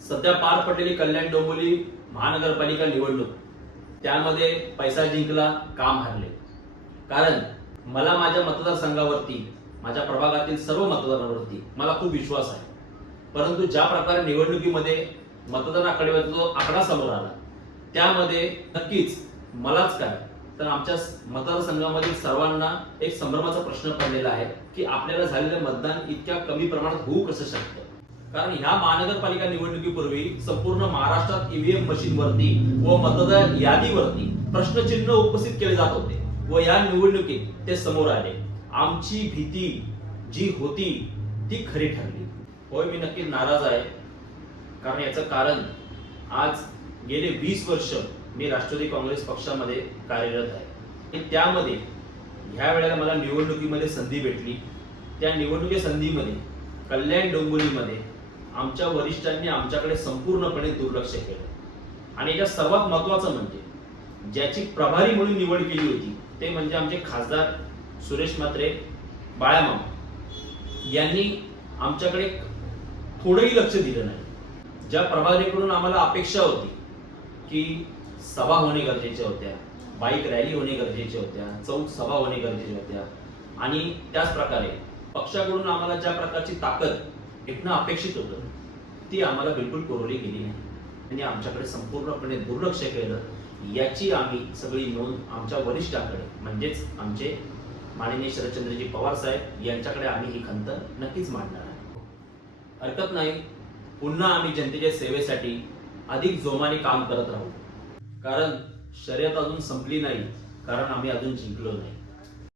सध्या पार पडलेली कल्याण डोंबिवली महानगरपालिका निवडणूक, त्यामध्ये पैसा जिंकला, काम हारले. कारण मला माझ्या मतदारसंघावरती, माझ्या प्रभागातील सर्व मतदारांवरती मला खूप विश्वास आहे. परंतु ज्या प्रकारे निवडणुकीमध्ये मतदानाकडे जो आकडा समोर आला, त्यामध्ये नक्कीच मलाच काय तर आमच्या मतदारसंघामधील सर्वांना एक संभ्रमाचा प्रश्न पडलेला आहे की आपल्याला झालेलं मतदान इतक्या कमी प्रमाणात होऊ कसं शकतं. कारण ह्या महानगरपालिका निवडणुकीपूर्वी संपूर्ण महाराष्ट्रात ईव्हीएम मशीनवरती व मतदार यादीवरती प्रश्नचिन्ह उपस्थित केले जात होते व या निवडणुकीत ते समोर आले. आमची भीती जी होती ती खरी ठरली. होय, मी नक्की नाराज आहे. कारण याचं कारण आज गेले 20 वर्ष मी राष्ट्रवादी काँग्रेस पक्षामध्ये कार्यरत आहे आणि त्यामध्ये ह्या वेळेला मला निवडणुकीमध्ये संधी भेटली. त्या निवडणुकी संधीमध्ये कल्याण डोंबिवलीमध्ये आमच्या वरिष्ठांनी आमच्याकडे संपूर्णपणे दुर्लक्ष केलं आणि याच्यात सर्वात महत्त्वाचं म्हणजे ज्याची प्रभारी म्हणून निवड केली होती ते म्हणजे आमचे खासदार सुरेश म्हात्रे बाळामामा यांनी आमच्याकडे थोडंही लक्ष दिलं नाही. ज्या प्रभारीकडून आम्हाला अपेक्षा होती की सभा होणे गरजेच्या होत्या, बाईक रॅली होणे गरजेच्या होत्या, चौक सभा होणे गरजेच्या होत्या आणि त्याच प्रकारे पक्षाकडून आम्हाला ज्या प्रकारची ताकद भेटणं अपेक्षित होतं ती आम्हाला बिलकुल पुरवली गेली नाही आणि आमच्याकडे संपूर्णपणे दुर्लक्ष केलं. याची आम्ही सगळी नोंद आमच्या वरिष्ठांकडे म्हणजेच आमचे माननीय शरदचंद्रजी पवार साहेब यांच्याकडे आम्ही ही खंत नक्कीच मांडणार आहे. हरकत नाही, पुन्हा आम्ही जनतेच्या सेवेसाठी अधिक जोमाने काम करत राहू. कारण शर्यत अजून संपली नाही, कारण आम्ही अजून जिंकलो नाही.